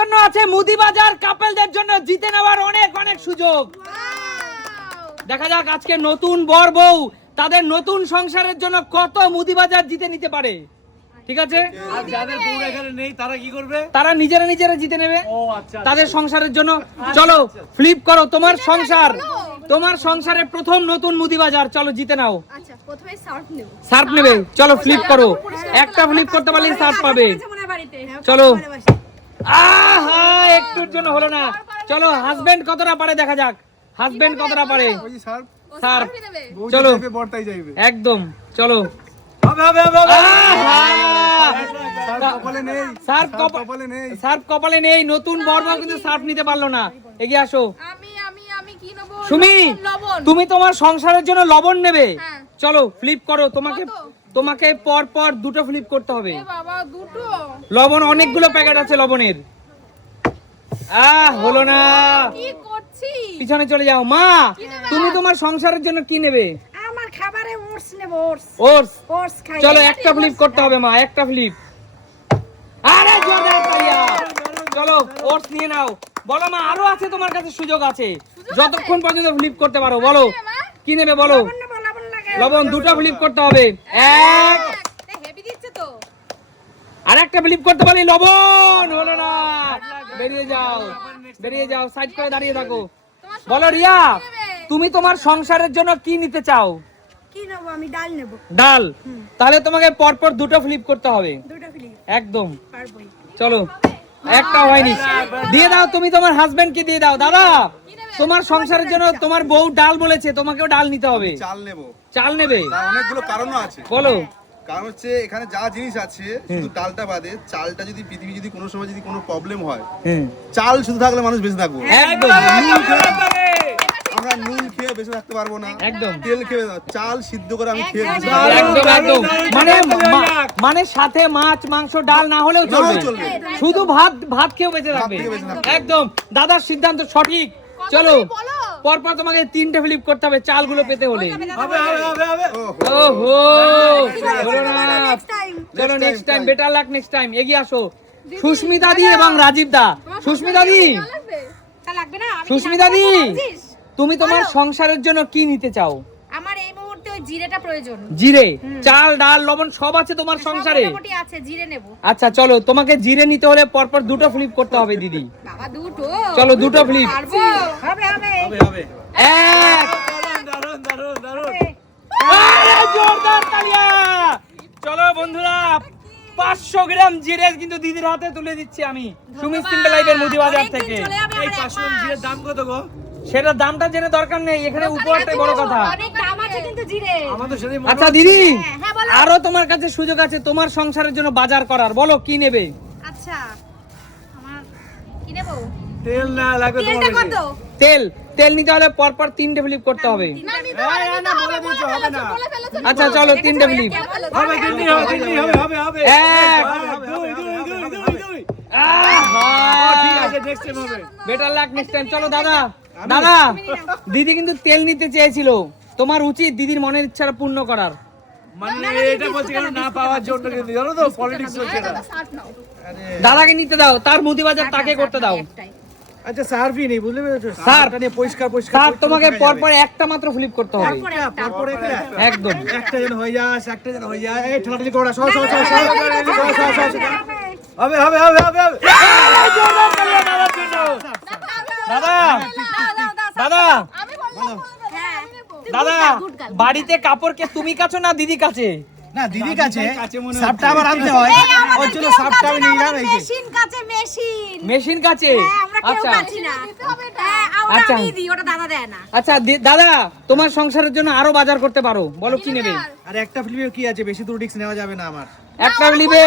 জন্য আছে মুদি বাজার, কাপলদের জন্য জিতে নেওয়ার অনেক অনেক সুযোগ। দেখা যাক আজকে নতুন বর বউ তাদের নতুন সংসারের জন্য কত মুদি বাজার জিতে নিতে পারে। ঠিক আছে, আর যাদের বউ এখানে নেই তারা কি করবে? তারা নিজেরা নিজেরা জিতে নেবে ও আচ্ছা, তাদের সংসারের জন্য। চলো ফ্লিপ করো, তোমার সংসার, তোমার সংসারে প্রথম নতুন মুদি বাজার, চলো জিতে নাও। আচ্ছা প্রথমে সার্ফ নেব। সার্ফ নেবে, চলো ফ্লিপ করো, একটা ফ্লিপ করতে পারলেই সার্ফ পাবে। চলো, আহা একটুর জন্য হলো না। চলো হাজবেন্ড কতটা পারে দেখা যাক, হাজবেন্ড কতটা পারে। সার্ফ, চলো একদম, চলো সার্ফ কপালে নেই, নতুন বর বউ কিন্তু সার্ফ নিতে পারলো না। এগিয়ে আসো। আমি কি নেব? সুমি, লবণ। তুমি তোমার সংসারের জন্য লবণ নেবে। হ্যাঁ। চলো ফ্লিপ করো, তোমাকে কত? তোমাকে পর পর দুটো ফ্লিপ করতে হবে। এ বাবা দুটো। লবণ অনেকগুলো প্যাকেট আছে লবণের। হলো না, কি করছি? পিছনে চলে যাও। মা, তুমি তোমার সংসারের জন্য কি নেবে? আমার খাবারে ওটস নেব, ওটস ওটস। ওটস খাই। চলো একটা ফ্লিপ করতে হবে মা, একটা ফ্লিপ। আরে জোরদার তালিয়া। চলো ওটস নিয়ে নাও। বলো মা, আরো আছে তোমার কাছে, সুযোগ আছে যতক্ষণ পর্যন্ত ফ্লিপ করতে পারো। বলো কি নেবে, বলো। লবণ লাগে। লবণ দুটো ফ্লিপ করতে হবে। এক, হেভি দিচ্ছে তো। আর একটা ফ্লিপ করতে পারলি লবণ। হলো না, বেরিয়ে যাও, বেরিয়ে যাও, সাইড করে দাঁড়িয়ে থাকো। বলো রিয়া, তুমি তোমার সংসারের জন্য কি নিতে চাও? কি নেব? আমি ডাল নেব। ডাল। তাহলে তোমাকে পরপর দুটো ফ্লিপ করতে হবে। দুটো ফ্লিপ একদম, পারবই। চলো। একটা হয়নি, দিয়ে দাও তুমি তোমার হাজবেন্ড কে দিয়ে দাও। দাদা, তোমার সংসারের জন্য তোমার বউ ডাল বলেছে, তোমাকেও ডাল নিতে হবে। চাল নেব। চাল নেবে? তার অনেকগুলো কারণও আছে। বলো। কারণ হচ্ছে এখানে যা জিনিস আছে শুধু ডালটা বাদে, চালটা যদি পৃথিবী যদি কোনো সময় যদি কোনো প্রবলেম হয়, চাল শুধু থাকলে মানুষ বেঁচে থাকবো। একদম, আমরা নুন খেয়ে বেঁচে থাকতে পারবো না, একদম। তেল খেয়ে চাল সিদ্ধ করে আমি খেয়ে বেঁচে থাকবো। একদম একদম, মানে মানে সাথে মাছ মাংস ডাল না হলেও চলবে, চলবে। শুধু ভাত ভাত খেয়েও বেঁচে থাকবে। খেয়ে বেঁচে থাকবে। একদম, দাদার সিদ্ধান্ত সঠিক। চলো পরপর তোমাকে তিনটে ফ্লিপ করতে হবে চালগুলো পেতে হলে। ওহো, হলো না। চলো next time, better luck next time. এগিয়ে আসো সুস্মিতা দি এবং রাজীব দা। সুস্মিতা দি, তা লাগবে না? আমি সুস্মিতা দি, তুমি তোমার সংসারের জন্য কি নিতে চাও? আমার এই মুহূর্তে ওই জিরেটা প্রয়োজন। জিরে, চাল ডাল লবণ সব আছে তোমার সংসারে? মোটামুটি আছে, জিরে নেব। আচ্ছা চলো, তোমাকে জিরে নিতে হলে পরপর দুটো ফ্লিপ করতে হবে দিদি। বাবা দুটো? চলো দুটো ফ্লিপ। পারবো? হবে হবে। এক, দারুন দারুন দারুন। আরে জোরদার তালিয়া। চলো বন্ধুরা, 500 গ্রাম জিরে কিন্তু দিদির হাতে তুলে দিচ্ছি আমি সুমিত সিম্পল লাইফের মুদি বাজার থেকে। এই 500 জিরের দাম কত গো? সেটা দামটা জেনে দরকার নেই, এখানে উপহারটাই বড় কথা। অনেক দাম আছে কিন্তু জিরে। আমাদের সাথে আচ্ছা দিদি, হ্যাঁ, বলো। আরো তোমার কাছে সুযোগ আছে তোমার সংসারের জন্য বাজার করার। বলো কি নেবে? আচ্ছা আমার কি নেব? তেল না লাগবে তোমার তেলটা বেশি। কত? তেল, তেল নিতে হলে পরপর তিনটে ফ্লিপ করতে হবে। না বলে দিয়েছো, হবে না। আচ্ছা চলো তিনটে ফ্লিপ। হবে তিনটি হবে, তিনটি হবে, হবে হবে। এক, দুই দুই দুই দুই দুই। আহা, ঠিক আছে, নেক্সট টাইম হবে। Better luck next time. চলো দাদা, দাদা দিদি কিন্তু তেল নিতে চেয়েছিল, তোমার উচিত দিদির মনের ইচ্ছাটা পূর্ণ করার। মানে এটা বলছি কেন না পাওয়ার জন্য, কিন্তু জানো তো পলিটিক্স চলছে না। দাদাকে নিতে দাও, তার মুদি বাজার তাকে করতে দাও। আচ্ছা সার্ভি নেই, বুঝতে পেরেছো? স্যার, সার্ভটা নিয়ে পরিষ্কার পরিষ্কার স্যার তোমাকে পরপর একটা মাত্র ফ্লিপ করতে হবে। তারপরে একদম, একটা যেন হয়ে যায়, একটা যেন হয়ে যায়। এই ঠেলাঠেলি করো না, সর সর সর সর। হবে হবে হবে হবে হবে। দাদা, দাদা, দাদা, বাড়িতে কাপড় কে তুমি কাছো না দিদি কাছে? না দিদি কাছে, সাপটা আবার আনতে হয়, ওই জন্য সাপটা আমি নিয়ে নিলাম। এই যে মেশিন কাছে, মেশিন। মেশিন কাছে। আমরা কেউ আচ্ছা কাছি না। হ্যাঁ, ওটা আচ্ছা। আমি দিই, ওটা দাদা দেয় না। আচ্ছা দাদা, তোমার সংসারের জন্য আরো বাজার করতে পারো, বলো কি নেবে? আর একটা ফিল্মে কি আছে, বেশি দূর রিস্ক নেওয়া যাবে না আমার। একটা ফ্লিপে,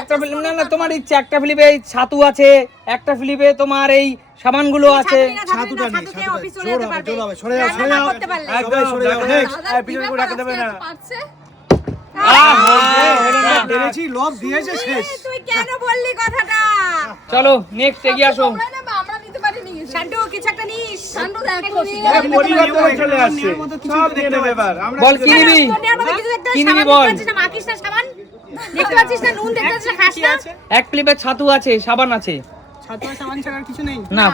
একটা ফ্লিপ না না তোমার ইচ্ছে, একটা ফ্লিপে ছাতু আছে, একটা ফ্লিপে তোমার এই সামানগুলো আছে। ছাতুটা নেই, খেয়ে অফিস চলে জোর যেতে হবে, পারবে। জোর হবে। সরে যাও, সরে রান্না যাও। করতে পারলে। একদম সরে যাও, নেক্সট। আর পিছনে করে রাখতে দেবে না। পেরেছি, লোভ দিয়েছে, শেষ। তুই কেন বললি কথাটা? চলো নেক্সট এগিয়ে আসো। আমরা নিতে পারিনি। শান্টু কিছু একটা নিস। শান্টু দেখো পরিবর্তন চলে আসছে, সব নিয়ে নেবে এবার। বল কি নিবি? তোর নেওয়ার মধ্যে কিছু দেখতে কি সাবান নিবি বল? দেখতে পাচ্ছিস না? মাখিস না সাবান? দেখতে পাচ্ছিস না নুন দেখতে পাচ্ছিস না খাস না এক ফ্লিপে ছাতু আছে, সাবান আছে না।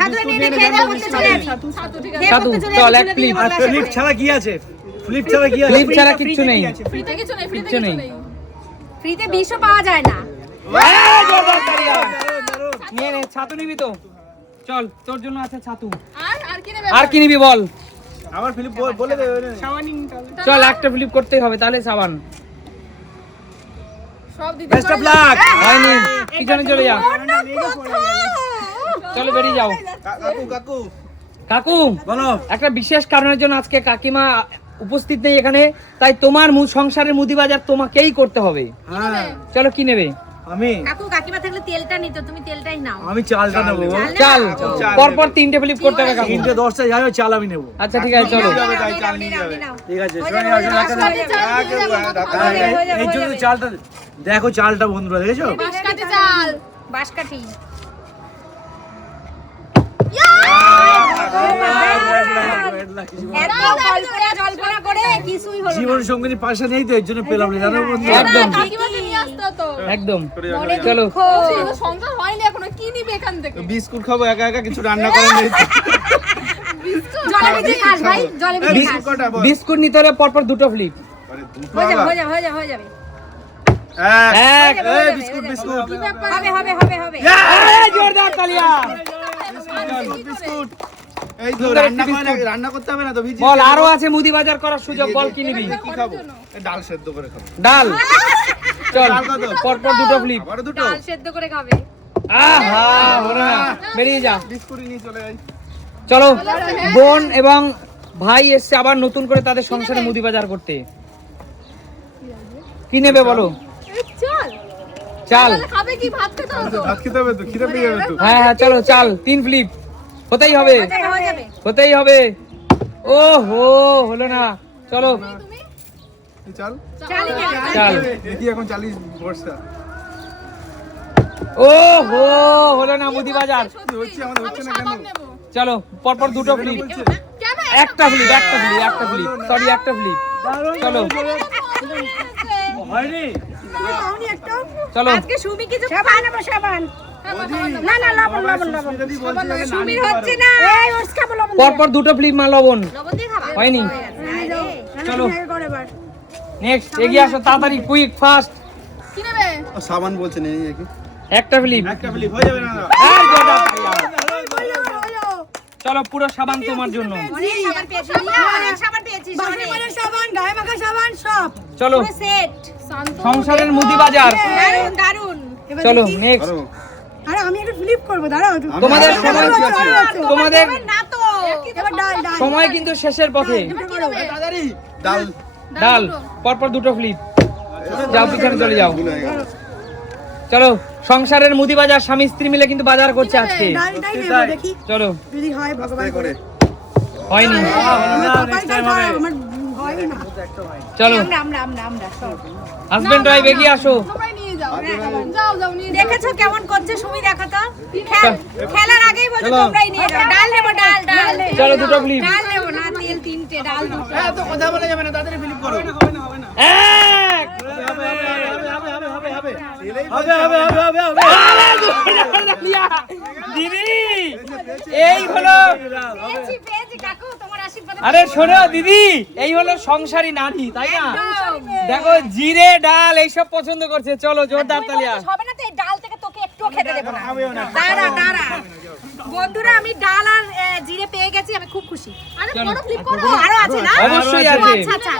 ছাতু নিয়ে খেয়ে দাও বলতে চলে যাবি ছাতু ঠিক খেয়ে ছাতু, বলতে চলে চল, যাবি, এক চলে প্লেট। দিবি আর বলা ফ্লিপ আছে। ছাড়া কি আছে? ফ্লিপ ছাড়া কি আছে? ফ্লিপ ছাড়া কিচ্ছু নেই, ফ্রিতে কিছু নেই, ফ্রিতে কিচ্ছু কিছু নেই। নেই। ফ্রিতে 20 পাওয়া যায় না এই জোরদার তালিয়া। নিয়ে নে, ছাতু নিবি তো? চল, তোর জন্য আছে ছাতু। আর কি নেবে? আর কি নিবি বল? আমার ফ্লিপ বলে দে। চল, একটা ফ্লিপ করতেই হবে, তাহলে সাবান। সব দিতে বেস্ট অফ লাক। হয়নি, পিছনে চলে যা। চলো, বেরিয়ে যাও। কাকু কাকু কাকু, বলো। একটা বিশেষ কারণের জন্য আজকে কাকিমা উপস্থিত নেই এখানে, তাই তোমার সংসারের মুদি বাজার তোমাকেই করতে হবে। হ্যাঁ, চলো, কি নেবে? আমি কাকু কাকিমা থাকলে তেলটা নিত, তুমি তেলটাই নাও আমি চালটা নেবো। চাল, চাল পরপর 3টে ফ্লিপ করতে হবে কাকু। 3টে 10টা যাই হোক, চাল আমি নেবো। আচ্ছা, ঠিক আছে, চলো। যাবে, তাই চাল নিয়ে যাবে। ঠিক আছে, হয়ে শোনো, যাবে, আসো, হয়ে আসো, যাবে, আসো। এই জন্য চালটা দেখো, চালটা বন্ধুরা দেখেছো? বাঁশকাঠি চাল। বাঁশকাঠি এত জল্পনা করে কিছুই হলো না জীবন সঙ্গিনী পাশে নেই তো, এর জন্য পেলাম না, জানো বন্ধু? একদম, কাকিমাকে নিয়ে আসতে হতো। একদম। মনে চলো। দুঃখ। কিন্তু সংসার হয়নি এখনো, কি নিবে এখান থেকে? বিস্কুট খাবো একা একা, কিছু রান্না করেন নেই। জলে ভিজে খাস ভাই, জলে ভিজে খাস। বিস্কুট কটা বল? বিস্কুট নিতে হলে পরপর 2টো ফ্লিপ। আরে দুটো হয়ে যাবে, আবার। হয়ে যাবে, হয়ে যাবে, হয়ে যাবে। এক। এক। এই বিস্কুট বিস্কুট হবে, হবে, হবে, হবে। এই জোরদার তালিয়া। বিস্কুট। এই তো সুন্দর রান্না একটি করে বিস্কুট। রান্না করতে হবে না তো, ভিজিয়ে বল, দেবো। আরো আছে মুদি বাজার করার সুযোগ, বল কি নিবি? কি খাবো? এই ডাল সেদ্ধ করে খাবো। ডাল। চল, ডাল কত? পরপর 2টো ফ্লিপ। আবার দুটো ডাল সেদ্ধ করে খাবে। আহা, হলো না, বেরিয়ে যা। বিস্কুটই নিয়ে চলে যাই। চলো, বোন এবং ভাই এসছে আবার নতুন করে তাদের সংসারে মুদি বাজার করতে। কি নেবে বলো? এই চাল। চাল। তাহলে খাবে কি? ভাত খেতে হতো। ভাত খেতে হবে তো, খিদে পেয়ে যাবে তো। হ্যাঁ হ্যাঁ, চলো, চাল 3 ফ্লিপ। হতেই হবে, হয়ে যাবে, হয়ে যাবে। হতেই হবে। ও হো, হলো না। চলো, এই চাল চালই নেবে। চাল। দেখি এখন 40 বর্ষা ও হো, হলো না মুদি বাজার। কি হচ্ছে আমাদের, হচ্ছে না কেন? সাবান নেবো। চলো, পরপর 2টো ফ্লিপ। কেন? একটা ফ্লিপ, একটা ফ্লিপ, একটা ফ্লিপ, সরি, একটা ফ্লিপ। চলো, হয়নি? চলো। আজকে সুমি কিছু খায় না, সাবান। না না, লবণ, লবণ, লবণ। সুমির হচ্ছে না। এই ওটস খাবো, লবণ দিয়ে। পরপর 2টো ফ্লিপ মা লবণ। লবণ দিয়ে খাবা? হয়নি। আরে, চলো, নেক্সট, এগিয়ে আসো তাড়াতাড়ি, কুইক ফাস্ট। কি নেবে? ও, সাবান বলছে নেই নাকি? একটা ফ্লিপ। একটা ফ্লিপ হয়ে যাবে না? এই জোরদার তালিয়া। চলো, পুরো সাবান তোমার জন্য। অনেক সাবান পেয়েছিস, অনেক সাবান পেয়েছিস, অনেক। সাবান গায়ে মাখা সাবান সব চলো, পুরো সেট। সংসারের মুদি বাজার। দারুন, দারুন। এবার চলো, দেখি। নেক্সট। আরো আরে আমি একটু ফ্লিপ করবো দাঁড়াও একটু। তোমাদের আমি সময়, আছি, আছি। তোমাদের না তো। এবার ডাল ডাল সময় কিন্তু শেষের পথে। ডাল ডাল, পরপর 2টো ফ্লিপ। যাও, পিছনে চলে যাও। ভুল হয়ে গেল। চলো, সংসারের মুদি বাজার স্বামী স্ত্রী মিলে কিন্তু বাজার করছে আজকে। ডালটাই নেবো দেখি চলো, যদি হয় ভগবান আস্তে করে হয়নি। আমার কপালটা খারাপ, আমার হয় না চলো, আমরা সব। হাজবেন্ড ওয়াইফ এগিয়ে আসো। তোমরাই নিয়ে যাও। যাও, যাও, নিয়ে যাও। দেখেছো কেমন করছে সুমি, দেখো তো। খেলার আগেই বলছো চলো। তোমরাই নিয়ে যাও। ডাল নেবো, ডাল, ডাল। চলো, 2টো ফ্লিপ। ডাল নেবো না, তেল 3টে, ডাল 2টো। এত কথা বলা যাবে না, তাড়াতাড়ি ফ্লিপ করো। এক। দিদি, এই হলো, পেয়েছি কাকু, তোমার আশীর্বাদ। আরে শোনো দিদি, এই হলো সংসারী নারী, তাই না? দেখো, জিরে ডাল এইসব পছন্দ করছে। চলো, জোরদার তালিয়া। হবে না তো, এই ডাল থেকে তোকে একটুও খেতে দেবো না। দাঁড়া, দাঁড়া। বন্ধুরা, আমি ডাল আর জিরে পেয়ে গেছি, আমি খুব খুশি। আরে চলো। বড় ফ্লিপ করো। আরো আছে না? অবশ্যই ও, আছে। আচ্ছা, আচ্ছা।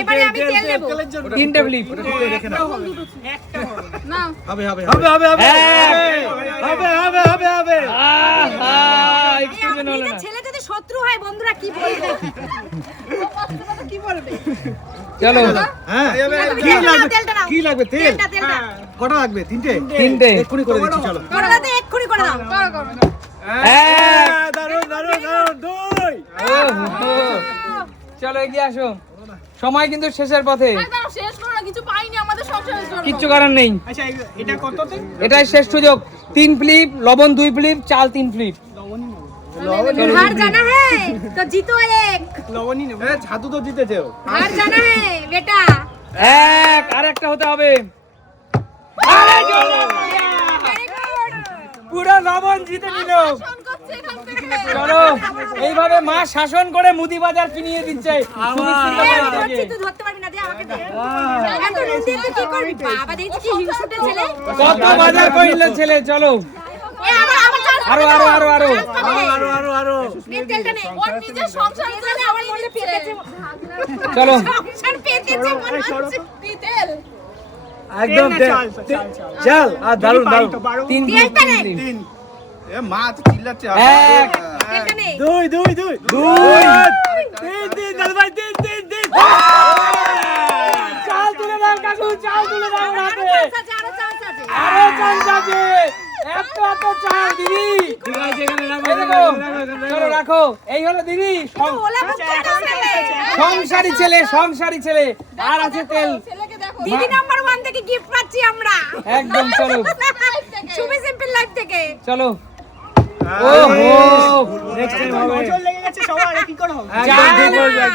এবারে আমি তেল নেবো। 3টে ফ্লিপ। না। হবে হবে হবে হবে হবে হবে হবে হবে হবে। আহা, একটু এই যেন হলো নিজের না। ছেলে যদি শত্রু হয়, বন্ধুরা কি বলবে? কি বলবে? চলো, হ্যাঁ, কি তেলটা নাও, লাগবে? তেলটা নাও। কি লাগবে? তেল? তেলটা, তেলটা। কটা লাগবে? 3টে? 3টে। এক্ষুনি করে দিচ্ছি, চলো। করলাতে এক্ষুনি করে দাও। করো, করো। এক। দারুন দারুন দারুন, 2। ওহো। চলো, এগিয়ে আসো, সময় কিন্তু শেষের পথে। আরে দাঁড়াও, শেষ করো না, কিছু পাইনি আমাদের সংসারের জন্য। কিচ্ছু করার নেই, আচ্ছা, এটা কততে? এটাই শেষ সুযোগ। 3 ফ্লিপ, লবণ 2 ফ্লিপ, চাল 3 ফ্লিপ। हार जाना है तो जीतो एक। লবণই নেব। ছাতু তো জিতেছে ও। हार जाना है बेटा। এক, আর একটা হতে হবে। আরে জোরে পুরো লবণ জিতে নিল। শাসন করছে এখান থেকে। চলো এইভাবে মা শাসন করে মুদি বাজার কিনিয়ে দিচ্ছে ধরছি, তুই ধরতে পারবি না, দে আমাকে দে। এত নুন দিয়ে তুই কি করবি? বাবা দেখছি কি হিংসুটে ছেলে। কত বাজার করিল ছেলে। চলো এ আমার চাল আরো আরো আরো আরো আরো নে, তেলটা নে। ওর নিজের সংসার তেলে আমার মনে পেতেছে। চলো সংসার পেতেছে মনে হচ্ছে। তেল একদম চল আর দারুন দারুন। তিন তেলটা নে। এ মা তো চিল্লাচ্ছে এক। তেলটা নে। দুই তিন দাদু ভাই তিন চাল তুলে দাও কাকু, চাল তুলে দাও হাতে। আরো চান্স আছে। আরো চাল যাবে। এত এত চাল দিদি। ঠিক আছে এখানে এই দেখো, চলো রাখো। এই হলো দিদি ওলা বুক করতে ছেলে। সংসারী ছেলে, সংসারী ছেলে। আর আছে তেল। ছেলেকে দেখো দিদি নাম্বার 1 থেকে গিফট পাচ্ছি আমরা। একদম চলো সুমি সিম্পল লাইফ থেকে। চলো। ওহো নেক্সট টাইম হবে।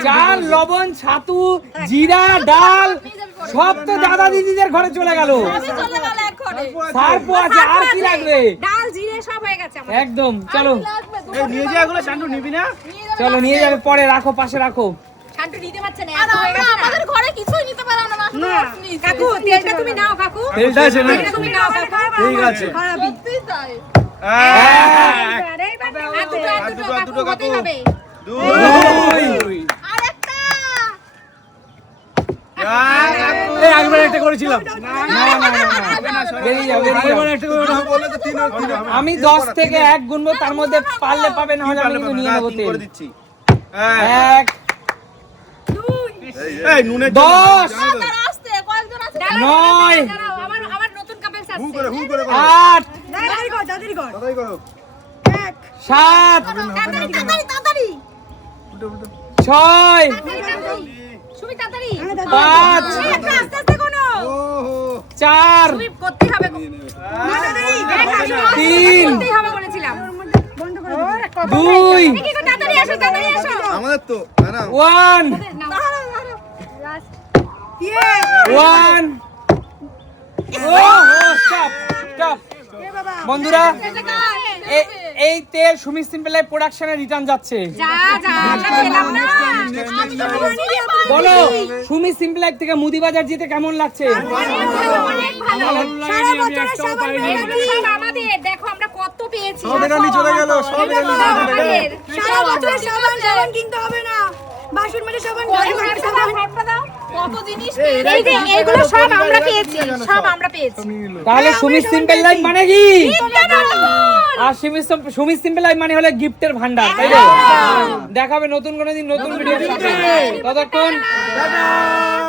চাল লবণ ছাতু জিরা ডাল সব তো দাদা দিদিদের ঘরে চলে গেল। আমি চলে গেল এক্ষণে সার্পও আছে, আর কি লাগবে? ডাল জিরে সব হয়ে গেছে আমার। একদম চলো লাগবে এই নিয়ে যা এগুলো শান্টু নিবি না? চলো নিয়ে যাবে পরে, রাখো পাশে রাখো। শান্টু নিতে পারছে না, আর এত হয়ে আমরা গেছে না। আমাদের ঘরে কিছুই নিতে পারলাম না না কাকু তেলটা তুমি নাও কাকু। তেলটা আছে না? তেলটা তুমি নাও কাকু। ঠিক আছে। সত্যি তাই আরে বাবা, আর দুটো কাকু হতেই হবে। দুই। আরেকটা এই একবার একটা করেছিলাম। না না না না বেরিয়ে যাও, বেরিয়ে যাও। একবার একটা করে ওটা বললে তো তিন হবে আমি 10 থেকে 1 গুনবো, তার মধ্যে পারলে পাবে, না হলে আমি কিন্তু নিয়ে নেবো তেল। করে দিচ্ছি 1 এই নুনের 10 তার আসতে কয়েকজন আছে নয়। দাঁড়াও, আমার নতুন কাপেল হু আছে। করে 8 তাড়াতাড়ি কর, তাড়াতাড়ি কর। তাড়াতাড়ি করো 7 তাড়াতাড়ি তাড়াতাড়ি 6 তাড়াতাড়ি। সুমি তাড়াতাড়ি। 5 এই একটু আস্তে আস্তে কোনো। ওহো 4 সুমি করতেই হবে। তিন। করতেই হবে বলেছিলাম। বন্ধ করে দে। 2 দেখি গো, তাড়াতাড়ি আসো, তাড়াতাড়ি আসো। আমাদের তো না 1 লাস্ট। 1 ও স্টপ স্টপ। এ বাবা, বন্ধুরা এই তেল সুমি সিম্পল লাইফ প্রোডাকশনে রিটার্ন যাচ্ছে। যা যা আমরা পেলাম না। বলো সুমি সিম্পল লাইফ থেকে মুদি বাজার জিতে কেমন লাগছে? অনেক ভালো। সারা বছরের সাবান পেয়েছি। সব আমাদের, দেখো আমরা কত পেয়েছি। সব এটা নিয়ে চলে গেল সব এটা নিয়ে চলে গেল আমাদের। সারা বছরের সাবান কিনতে হবে না। বাসন মেজে সাবান, গাড়ি মারার সাবান। কত জিনিস এই যে এইগুলো সব আমরা পেয়েছি, সব আমরা পেয়েছি। তাহলে সুমি সিম্পল লাইফ মানে কি? আর সুমি সিম্পল লাইফ মানে হলো গিফটের ভান্ডার, তাই তো? দেখাবে নতুন কোনো দিন নতুন ভিডিওর সাথে। ততক্ষণ